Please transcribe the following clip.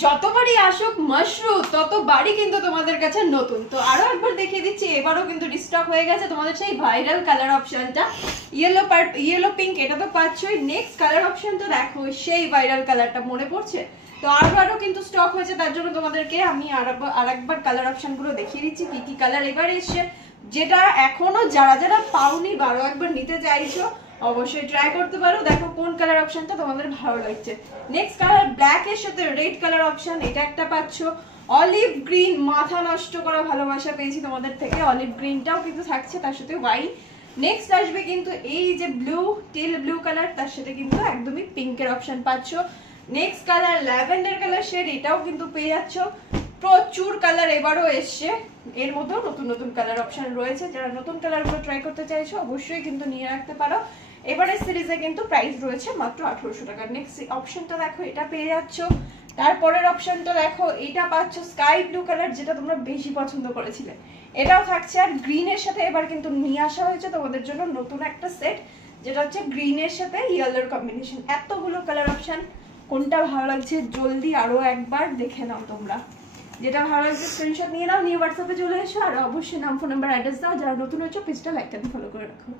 যতবারই আসুক মাশরু ততবারই কিন্তু তোমাদের কাছে নতুন। তো আরো একবার দেখিয়ে দিচ্ছি, এবারও কিন্তু রিস্টক হয়ে গেছে তোমাদের সেই ভাইরাল কালার অপশনটা, ইয়েলো পিঙ্ক, এটা তো পাচ্ছই। নেক্সট কালার অপশন তো দেখো সেই ভাইরাল কালারটা, মনে পড়ছে? তো আরো কিন্তু স্টক হয়েছে, তার জন্য তোমাদেরকে আমি আরেকবার কালার অপশন গুলো দেখিয়ে দিচ্ছি কি কি কালার এবার এসছে, যেটা এখনো যারা যারা পাওনি বারো একবার নিতে চাইছো অবশ্যই ট্রাই করতে পারো। দেখো কোন কালার অপশনটা তোমাদের ভালো লাগছে। নেক্সট কালার ব্ল্যাক এর সাথে রেড কালার অপশন, এটা একটা পাচ্ছো। অলিভ গ্রিন, মাথা নষ্ট করা ভালোবাসা পেয়েছি তোমাদের থেকে, অলিভ গ্রিনটাও কিন্তু থাকছে, তার সাথে ওয়াইন। নেক্সট আসবে কিন্তু এই যে ব্লু, টিল ব্লু কালার, তার সাথে কিন্তু একদমই পিঙ্কের অপশন পাচ্ছো। Next colour lavender colour shade, এটাও কিন্তু পেয়ে যাচ্ছ। প্রচুর কালার এবারও এসছে, এর মধ্যেও নতুন নতুন কালার অপশন রয়েছে। যারা নতুন কালারগুলো ট্রাই করতে চাইছো অবশ্যই কিন্তু নিয়ে রাখতে পারো। এবারে সিরিজে কিন্তু প্রাইস রয়েছে মাত্র 1800 টাকা। নেক্সট অপশনটা দেখো, এটা পেয়ে যাচ্ছ। তারপরের অপশনটা দেখো, এটা পাচ্ছ স্কাই ব্লু কালার, যেটা তোমরা বেশি পছন্দ করেছিলে, এটাও থাকছে। আর গ্রিনের সাথে এবার কিন্তু নিয়ে আসা হয়েছে তোমাদের জন্য নতুন একটা সেট, যেটা হচ্ছে গ্রিনের সাথে ইয়েলোর কম্বিনেশন। এতগুলো কালার অপশন, কোনটা ভালো লাগছে জলদি আরো একবার দেখে নাও তোমরা। যেটা ভালো লাগছে স্ক্রিনশট নিয়ে নাও, নিয়ে হোয়াটসঅ্যাপে চলে এসো। আর অবশ্যই নাম, ফোন নাম্বার, অ্যাড্রেস দাও। যারা নতুন হয়েছে পেজটা লাইক করে ফলো করে রাখো।